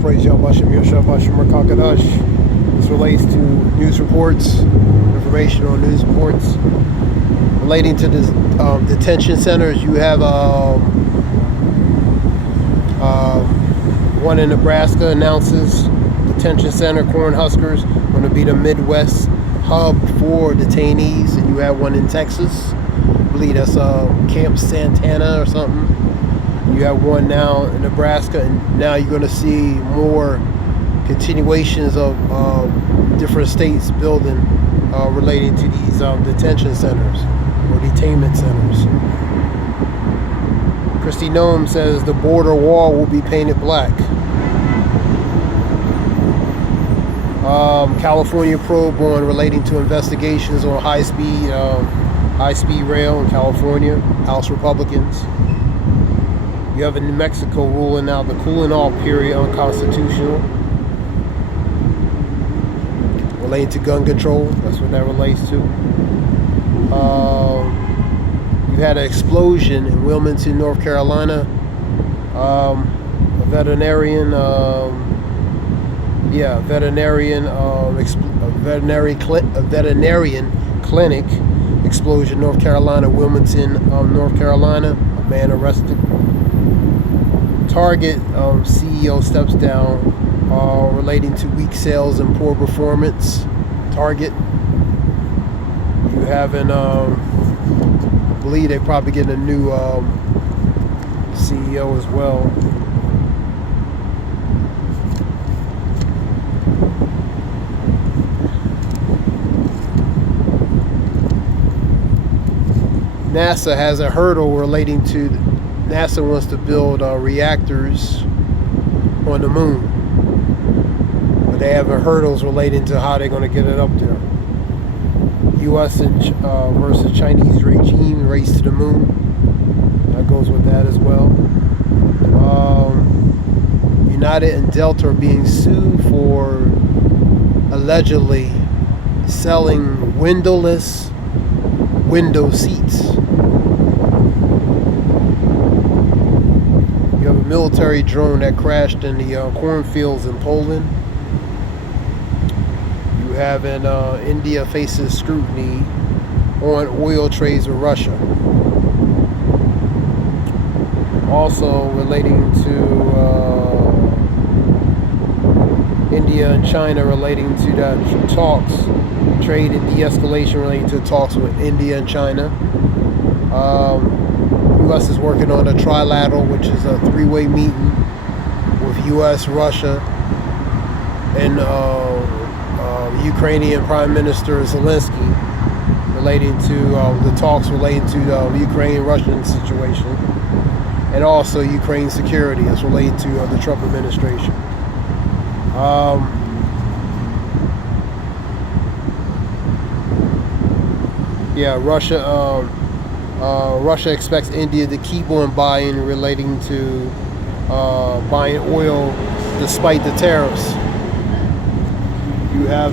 praise Yahweh Shem Yosha Vashem Rakakadash. This relates to news reports, information on news reports relating to the detention centers. You have one in Nebraska announces detention center Cornhuskers going to be the Midwest hub for detainees, and you have one in Texas. I believe that's Camp Santana or something. You have one now in Nebraska, and now you're going to see more continuations of different states building relating to these detention centers or detainment centers. Christy Nome says the border wall will be painted black. California probe on relating to investigations on high-speed rail in California, House Republicans. You have in New Mexico ruling out the cooling off period unconstitutional. Relating to gun control, that's what that relates to. You had an explosion in Wilmington, North Carolina. A veterinarian clinic explosion, North Carolina, Wilmington, North Carolina. A man arrested. Target CEO steps down relating to weak sales and poor performance. Target. You have I believe they're probably getting a new CEO as well. NASA has a hurdle relating to NASA wants to build reactors on the moon, but they have hurdles relating to how they're going to get it up there. U.S. versus Chinese regime race to the moon. That goes with that as well. United and Delta are being sued for allegedly selling windowless window seats. You have a military drone that crashed in the cornfields in Poland. You have India faces scrutiny on oil trades with Russia. Also relating to India and China relating to that talks, trade and de-escalation relating to talks with India and China. U.S. is working on a trilateral, which is a three-way meeting with U.S., Russia, and Ukrainian Prime Minister Zelensky relating to the talks relating to the Ukraine-Russian situation, and also Ukraine security as related to the Trump administration. Russia expects India to keep on buying relating to buying oil despite the tariffs. You have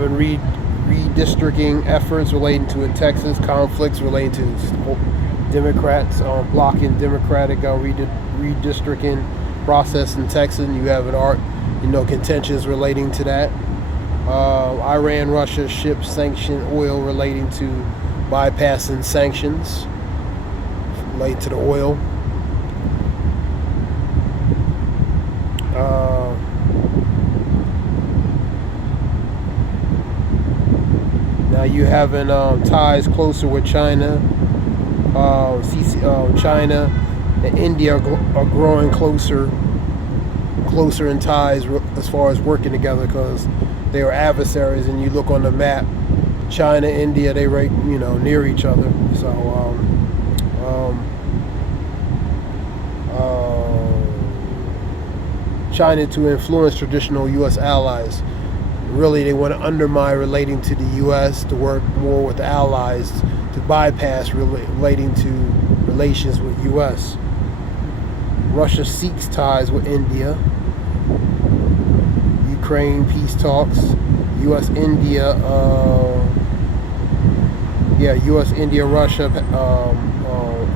redistricting efforts relating to in Texas, conflicts relating to Democrats blocking Democratic redistricting process in Texas. And you have contentions relating to that. Iran, Russia ships sanctioned oil relating to bypassing sanctions related to the oil. Now you having ties closer with China. China and India are growing closer in ties as far as working together, because they are adversaries. And you look on the map, China, India, they right near each other. So China to influence traditional U.S. allies. Really, they want to undermine relating to the U.S. to work more with the allies to bypass relating to relations with U.S. Russia seeks ties with India. Ukraine peace talks. U.S. India, U.S. India, Russia,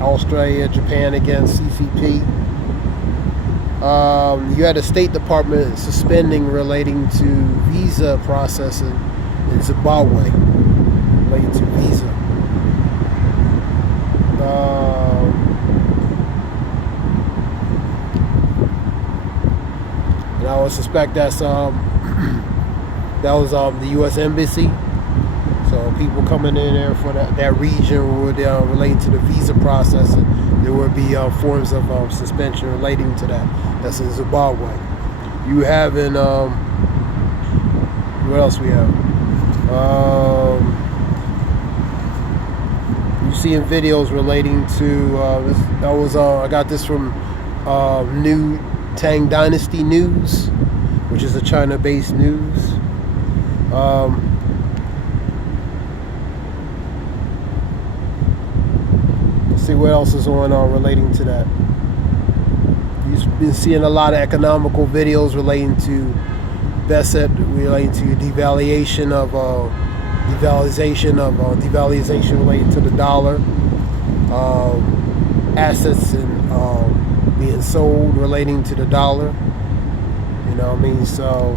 Australia, Japan against CCP. You had the State Department suspending relating to visa processing in Zimbabwe, relating to visa. And I would suspect that's that was the U.S. Embassy. So people coming in there for that region would relate to the visa processing. There would be forms of suspension relating to that. That's in Zimbabwe. You have in what else we have? You see in videos relating to this. That was I got this from New Tang Dynasty News, which is a China-based news. See what else is going on relating to that. You've been seeing a lot of economical videos relating to relating to devaluation relating to the dollar, assets and being sold relating to the dollar. You know what I mean? So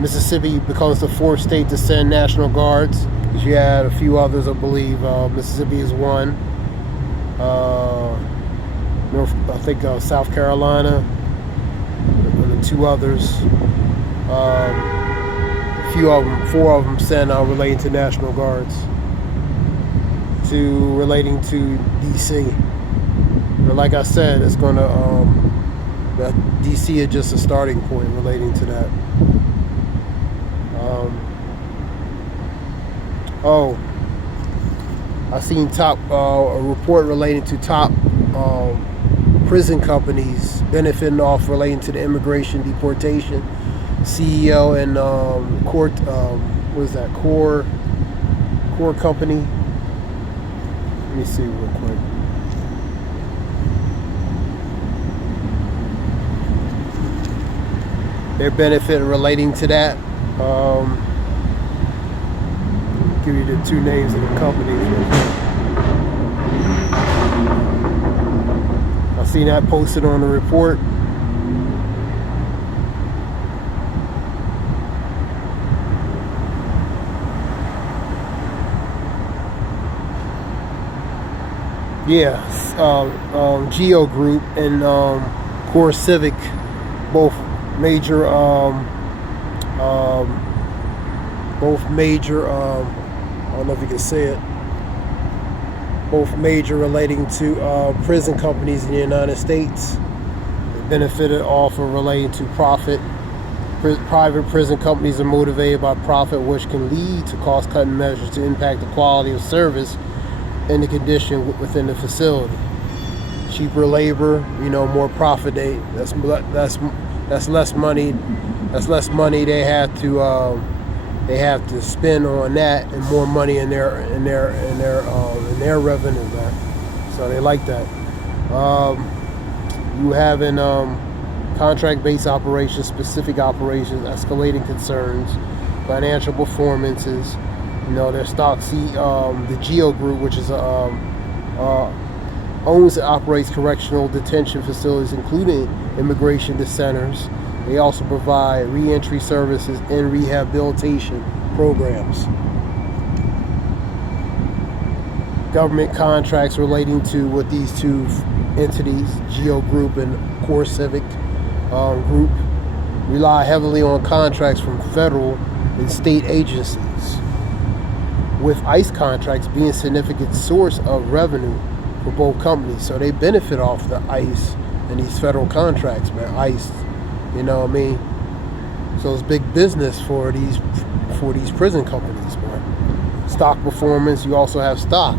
Mississippi becomes the fourth state to send National Guards. You had a few others, I believe. Mississippi is one. South Carolina, and two others. Four of them sent relating to National Guards, relating to D.C. But like I said, it's gonna D.C. is just a starting point relating to that. I seen a report relating to top prison companies benefiting off relating to the immigration deportation. CEO and Core company. Let me see real quick. They're benefiting relating to that. Give you the two names of the companies. I seen that posted on the report. Yeah, Geo Group and Core Civic, both major I don't know if you can say it, both major relating to prison companies in the United States. They benefited off of relating to profit. Private prison companies are motivated by profit, which can lead to cost-cutting measures to impact the quality of service and the condition within the facility. Cheaper labor, more profit. That's less money. That's less money they have to spend on that, and more money in their revenue, man. So they like that. You have in contract-based operations, specific operations, escalating concerns, financial performances. Their stock. The Geo Group, which is owns and operates correctional detention facilities, including immigration centers. They also provide re-entry services and rehabilitation programs. Government contracts relating to what these two entities, Geo Group and Core Civic Group, rely heavily on contracts from federal and state agencies, with ICE contracts being a significant source of revenue for both companies. So they benefit off the ICE and these federal contracts, man. ICE, you know what I mean? So it's big business for these prison companies, man. Stock performance, you also have stock.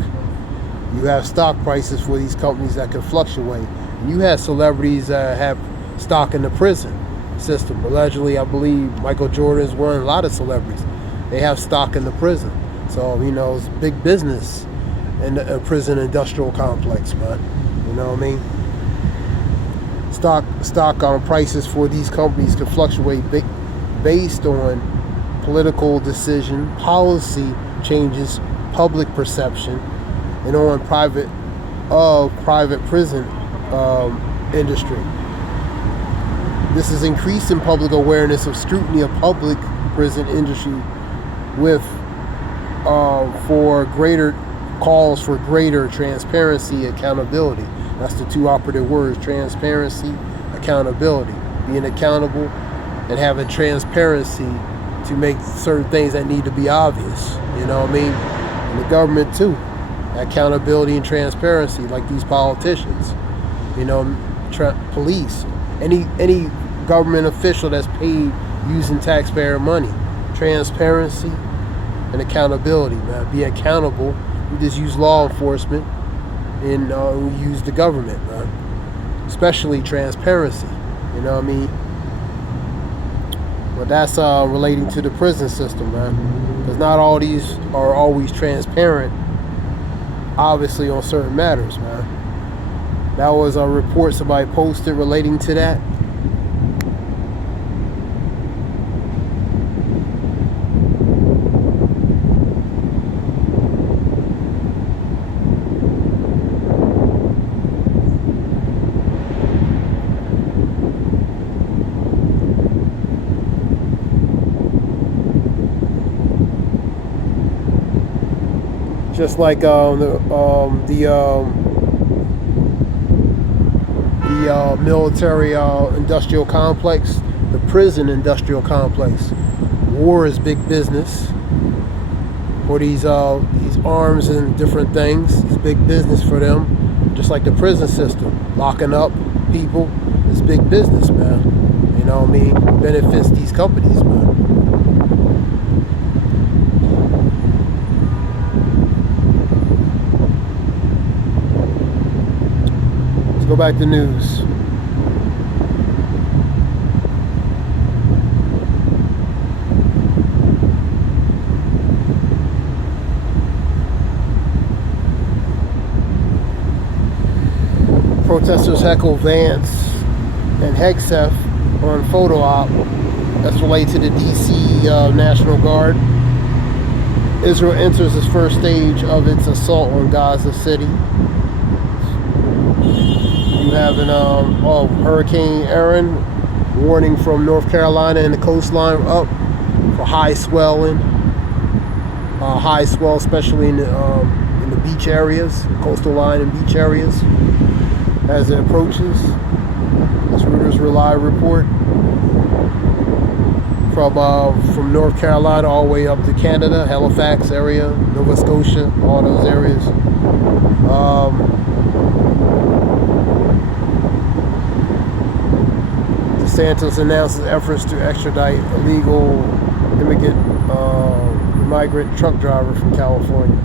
You have stock prices for these companies that can fluctuate. You have celebrities that have stock in the prison system. Allegedly, I believe Michael Jordan is one. A lot of celebrities, they have stock in the prison. So, it's big business in the prison industrial complex, man. You know what I mean? stock prices for these companies can fluctuate based on political decision, policy changes, public perception, and on private prison industry. This is increasing public awareness of scrutiny of public prison industry with for greater calls for greater transparency, accountability. That's the two operative words: transparency, accountability. Being accountable and having transparency to make certain things that need to be obvious. You know what I mean? And the government too. Accountability and transparency, like these politicians. You know, police. Any government official that's paid using taxpayer money. Transparency and accountability, man. Be accountable. We just use law enforcement and we use the government, man. Especially transparency. You know what I mean? But that's relating to the prison system, man. Because not all these are always transparent, obviously, on certain matters, man. That was a report somebody posted relating to that. Just like the military industrial complex, the prison industrial complex. War is big business for these arms and different things. It's big business for them. Just like the prison system, locking up people is big business, man. You know what I mean? Benefits these companies, man. Go back to news. Protesters heckle Vance and Hegseth on photo op. That's related to the DC National Guard. Israel enters its first stage of its assault on Gaza City. Having Hurricane Aaron, warning from North Carolina and the coastline up for high swell, especially in the beach areas, coastal line and beach areas, as it approaches. That's Reuters Reliable report from North Carolina all the way up to Canada, Halifax area, Nova Scotia, all those areas. Santos announces efforts to extradite illegal migrant truck driver from California.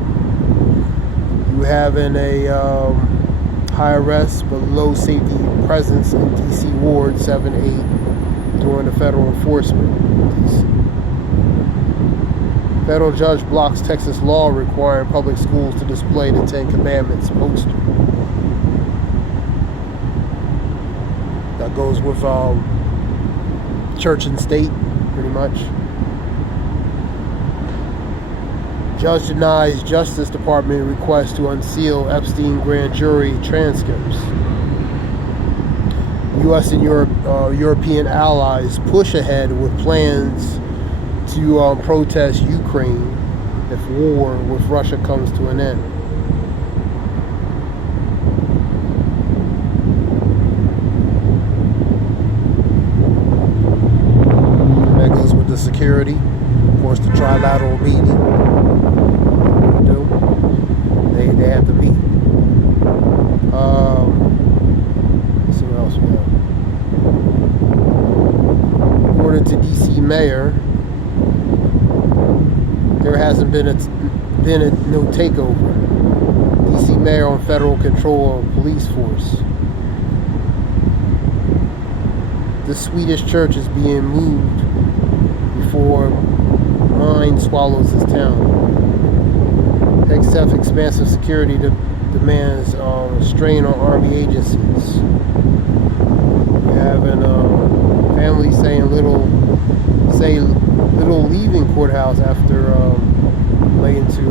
You having a high arrest but low safety presence in DC Ward 7-8 during the federal enforcement. Federal judge blocks Texas law requiring public schools to display the Ten Commandments poster. That goes with church and state, pretty much. Judge denies Justice Department request to unseal Epstein grand jury transcripts. U.S. and European allies push ahead with plans to protest Ukraine if war with Russia comes to an end. The security, of course, the trilateral meeting. They have to meet. Let's see what else we have. According to DC mayor, there hasn't been no takeover. DC mayor on federal control of police force. The Swedish church is being moved before mine swallows his town. Except expansive security demands strain on army agencies. having families saying little leaving courthouse after laying to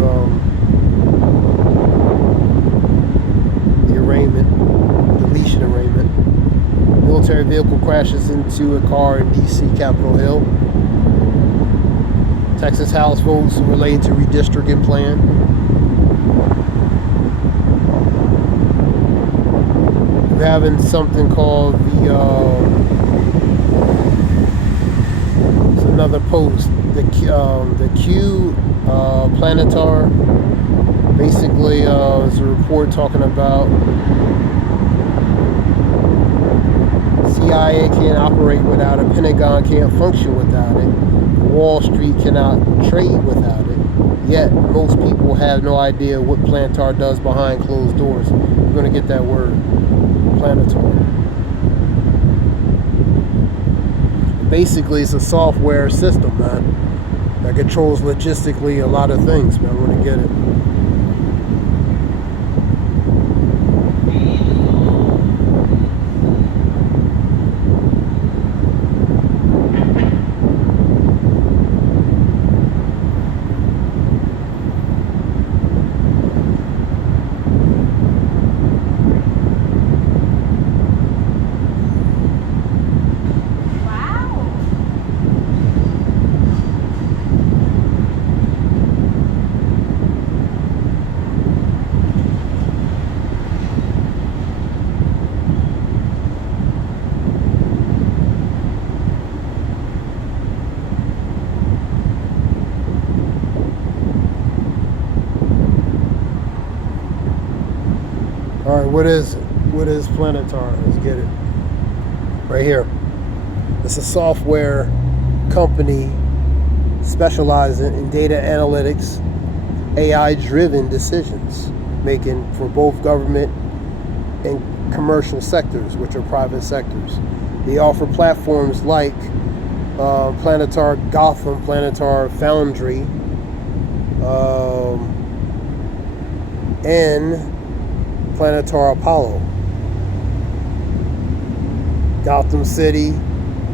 the arraignment, deletion arraignment. Military vehicle crashes into a car in D.C. Capitol Hill. Texas House votes relating to redistricting plan. We're having something called it's another post. The Q Planetar. Basically, is a report talking about CIA can't operate without it. Pentagon can't function without it. Wall Street cannot trade without it. Yet, most people have no idea what Planetar does behind closed doors. You're going to get that word. Planetar. Basically, it's a software system, man, that controls logistically a lot of things, man. I'm going to get it. All right, what is it? What is Planetar? Let's get it. Right here. It's a software company specializing in data analytics, AI-driven decisions making for both government and commercial sectors, which are private sectors. They offer platforms like Planetar Gotham, Planetar Foundry, and Planetar Apollo. Gotham City,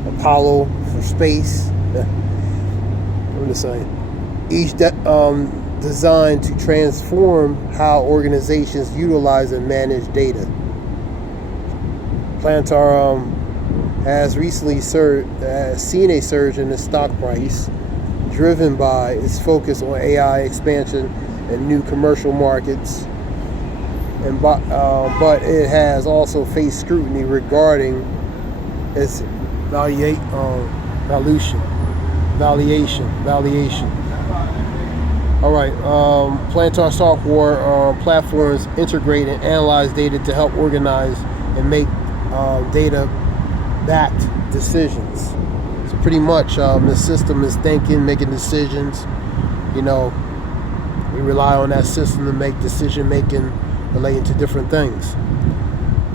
Apollo for space. I'm just saying. Each designed to transform how organizations utilize and manage data. Planetar has recently seen a surge in its stock price, driven by its focus on AI expansion and new commercial markets. But it has also faced scrutiny regarding its valuation. All right, Planetar software platforms integrate and analyze data to help organize and make data-backed decisions. So pretty much, the system is thinking, making decisions. You know, we rely on that system to make decision-making relating to different things.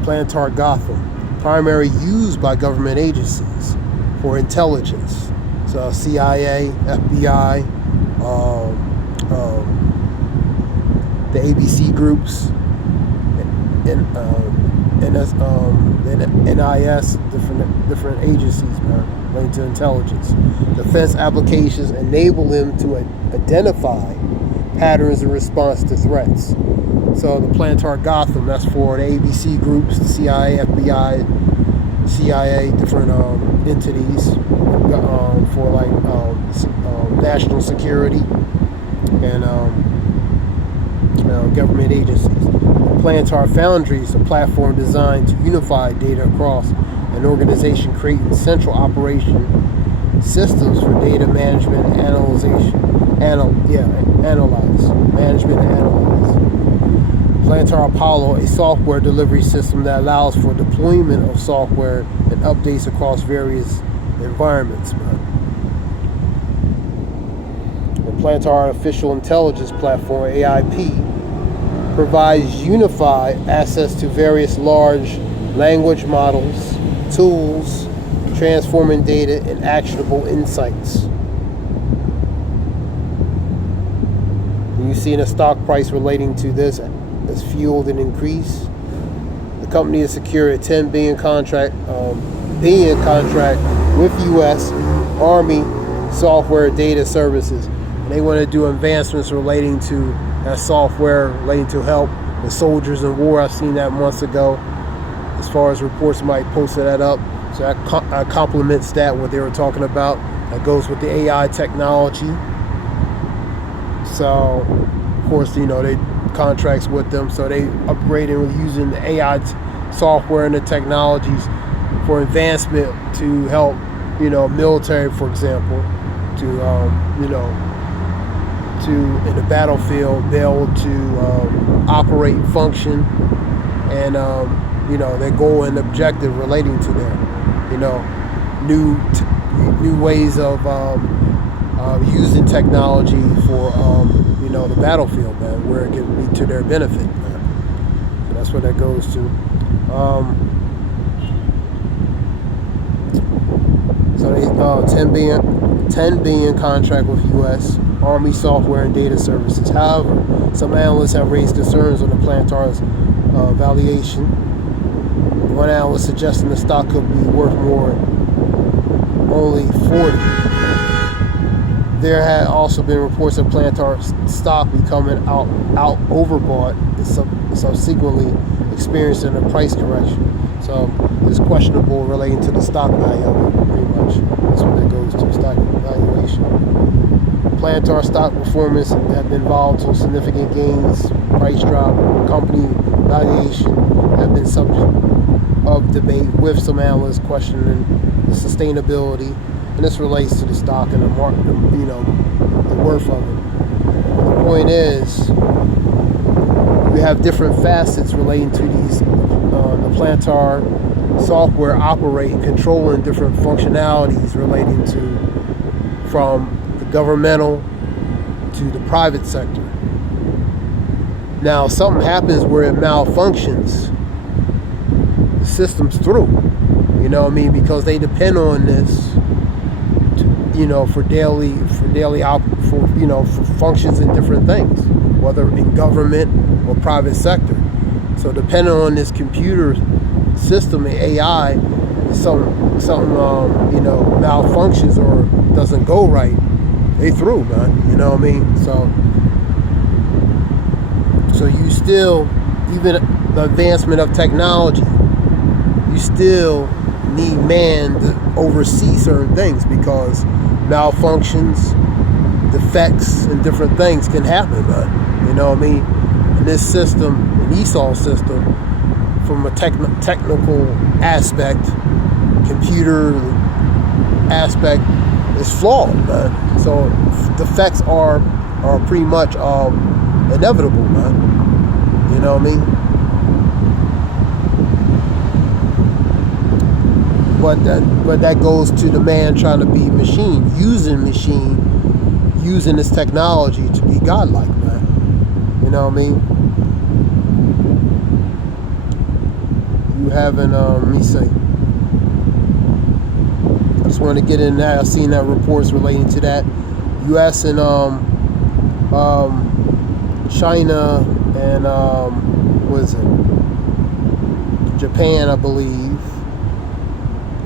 Planetar Gotham, primarily used by government agencies for intelligence. So CIA, FBI, the ABC groups, and NIS, different agencies, man, relating to intelligence. Defense applications enable them to identify patterns in response to threats. So the Planetar Gotham, that's for the ABC groups, the CIA, FBI, CIA, different entities for like national security and government agencies. Planetar Foundry is a platform designed to unify data across an organization, creating central operation systems for data management and management and analyze. Planetar Apollo, a software delivery system that allows for deployment of software and updates across various environments. The Planetar Artificial Intelligence Platform, AIP, provides unified access to various large language models, tools, transforming data and actionable insights. And you see in a stock price relating to this has fueled an increase. The company has secured a $10 billion contract billion contract with U.S. Army software data services. And they want to do advancements relating to that software, relating to help with soldiers in war. I've seen that months ago. As far as reports, might posted that up. So that complements that, what they were talking about. That goes with the AI technology. So, of course, they contracts with them. So they upgrading with using the AI software and the technologies for advancement to help, military, for example, to, to in the battlefield be able to operate, function, and their goal and objective relating to that. New ways of using technology for the battlefield, man, where it can be to their benefit, man. So that's what that goes to. So they 10 billion contract with U.S. Army software and data services. However, some analysts have raised concerns on the Plantar's valuation. One analyst suggesting the stock could be worth more, only 40. There had also been reports of Plantar stock becoming out overbought and subsequently experiencing a price correction. So it's questionable relating to the stock value of it, pretty much. That's what that goes to, stock valuation. Plantar stock performance have been volatile, significant gains, price drop, company valuation have been subject of debate, with some analysts questioning the sustainability, and this relates to the stock and the market, the worth of it. The point is, we have different facets relating to these, the Plantar software operating, controlling different functionalities relating to, from the governmental to the private sector. Now, something happens where it malfunctions, the system's through. Because they depend on this, for functions in different things, whether in government or private sector. So depending on this computer system and AI, something malfunctions or doesn't go right, they through, man. So you still, even the advancement of technology, you still need man to oversee certain things, because malfunctions, defects, and different things can happen, man. And this system, an ESOL system, from a technical aspect, computer aspect, is flawed, man. So defects are pretty much inevitable, man. But that goes to the man trying to be using this technology to be godlike, man. You haven't, let me see. I just want to get in that. I've seen that reports relating to that. U.S. and China and what is it? Japan, I believe.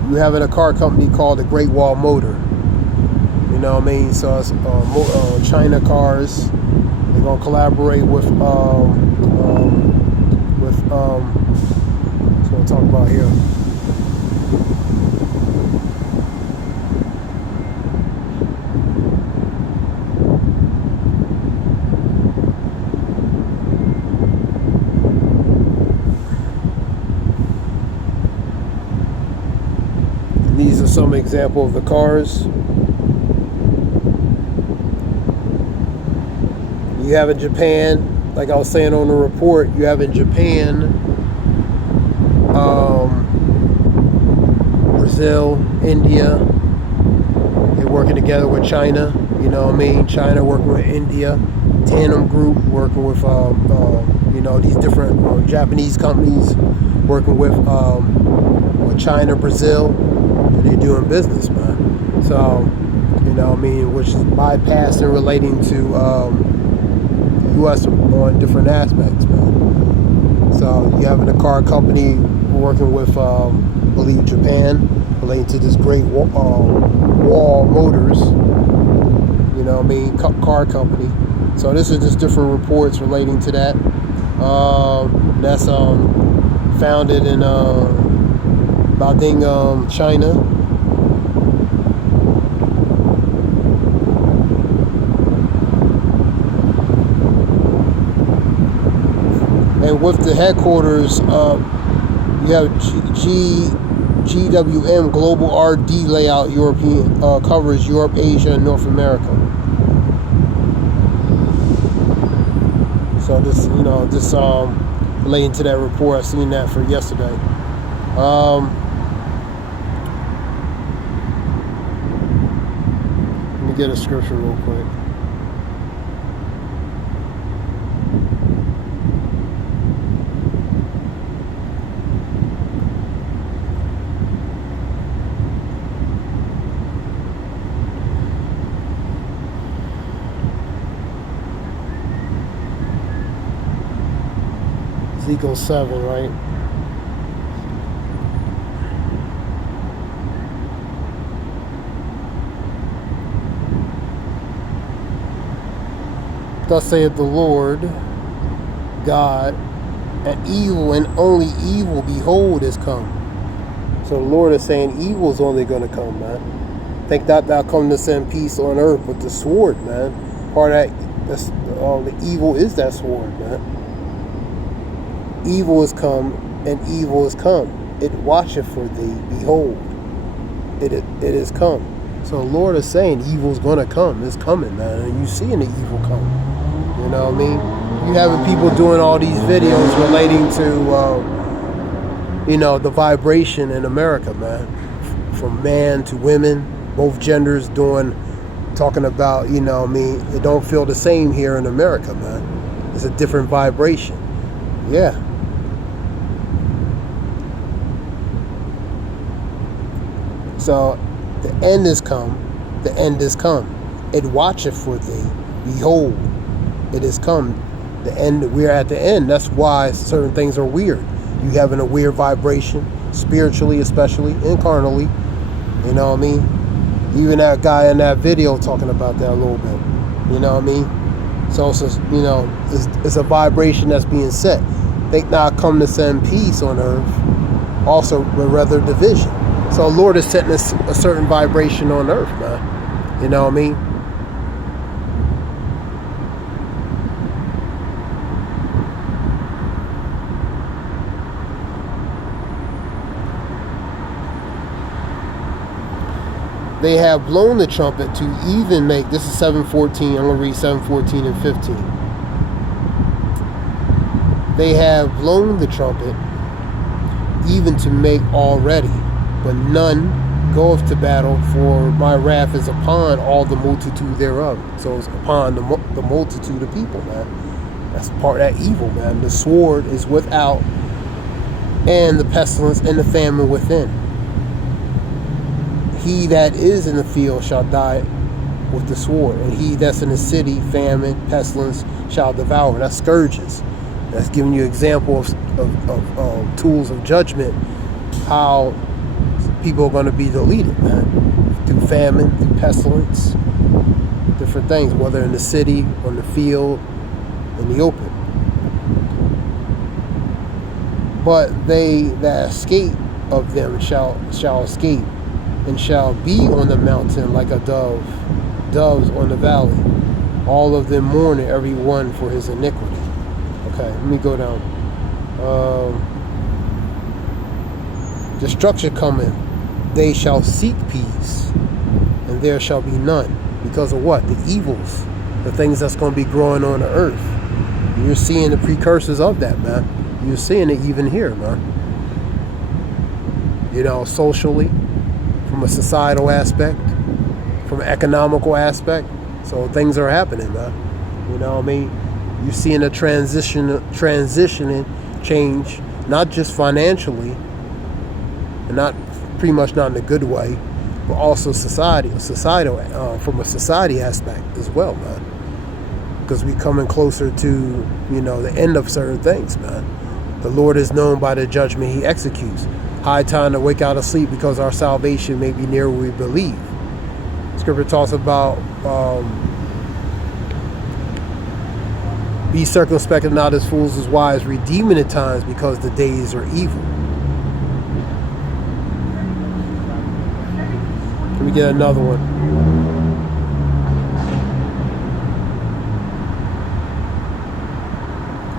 You having a car company called the Great Wall Motor. So it's China cars. They're gonna collaborate with what we'll talk about here. These are some example of the cars. You have in Japan, like I was saying on the report, you have in Japan, Brazil, India. They're working together with China. China working with India. Tandem Group working with these different Japanese companies working with China, Brazil, and they're doing business, man. So, which is bypassing relating to U.S. on different aspects, man. So you having a car company working with, I believe, Japan, relating to this great Wall Motors, you know what I mean, car company. So this is just different reports relating to that. That's founded in Baoding, China. And with the headquarters, you have GWM Global RD layout. European covers Europe, Asia, and North America. So this, relating to that report, I seen that for yesterday. Let me get a scripture real quick. Ezekiel 7, right? Thus saith the Lord God, and evil and only evil, behold, is come. So the Lord is saying evil is only going to come, man. Think that thou come to send peace on earth with the sword, man. Part of that, the evil is that sword, man. Evil is come, and evil is come. It watcheth for thee. Behold, it is come. So the Lord is saying evil is going to come. It's coming, man. And you seeing the evil come. You know what I mean? You having people doing all these videos relating to, the vibration in America, man. From man to women, both genders talking about, it don't feel the same here in America, man. It's a different vibration. Yeah. So the end is come. The end is come. It watcheth for thee. Behold, it is come. The end. We're at the end. That's why certain things are weird. You having a weird vibration, spiritually, especially, and carnally. You know what I mean? Even that guy in that video talking about that a little bit. You know what I mean? So it's just, it's a vibration that's being set. Think not come to send peace on earth, also but rather division. So the Lord is setting a certain vibration on earth, man. You know what I mean? They have blown the trumpet to even make, this is 7:14, I'm going to read 7:14 and 15. They have blown the trumpet even to make all ready, but none goeth to battle, for my wrath is upon all the multitude thereof. So it's upon the multitude of people, man. That's part of that evil, man. The sword is without, and the pestilence and the famine within. He that is in the field shall die with the sword, and he that's in the city, famine, pestilence, shall devour. That's scourges. That's giving you examples of tools of judgment, how people are going to be deleted, man, through famine, through pestilence, different things, whether in the city, on the field, in the open. But they that escape of them shall escape, and shall be on the mountain like a doves on the valley. All of them mourning, every one for his iniquity. Okay, let me go down. Destruction cometh. They shall seek peace, and there shall be none. Because of what? The evils, the things that's going to be growing on the earth. You're seeing the precursors of that, man. You're seeing it even here, man. Socially, from a societal aspect, from an economical aspect. So things are happening, man. You know what I mean? You're seeing a transitioning change, not just financially, and pretty much not in a good way, but also societal, from a society aspect as well, man. Because we coming closer to, the end of certain things, man. The Lord is known by the judgment he executes. High time to wake out of sleep, because our salvation may be near where we believe. Scripture talks about be circumspect and not as fools as wise, redeeming the times, because the days are evil. Let me get another one.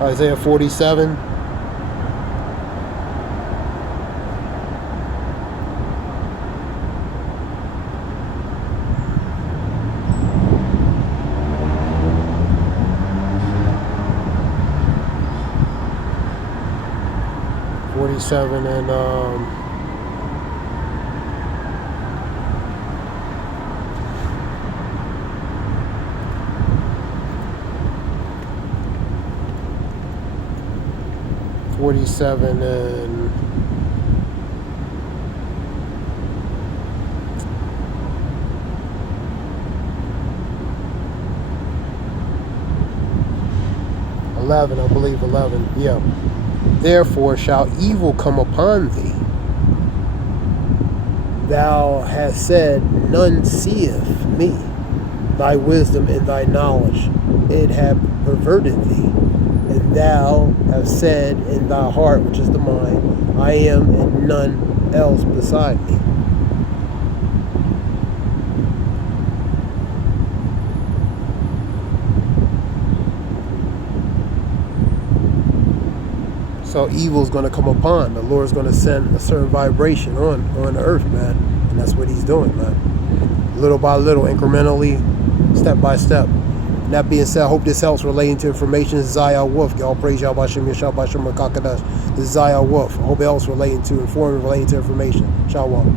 Isaiah 47. And 47 and 11, I believe 11, yeah. Therefore shall evil come upon thee. Thou hast said, none seeth me. Thy wisdom and thy knowledge, it hath perverted thee. And thou hast said in thy heart, which is the mind, I am and none else beside me. So evil is going to come upon. The Lord is going to send a certain vibration on the earth, man. And that's what he's doing, man. Little by little, incrementally, step by step. And that being said, I hope this helps relating to information. This is Zayah Wolf. Y'all praise Yahweh Shem Yeshua B'Shem Rakakadash. This is Zayah Wolf. I hope it helps relating to information, relating to information. Shalom.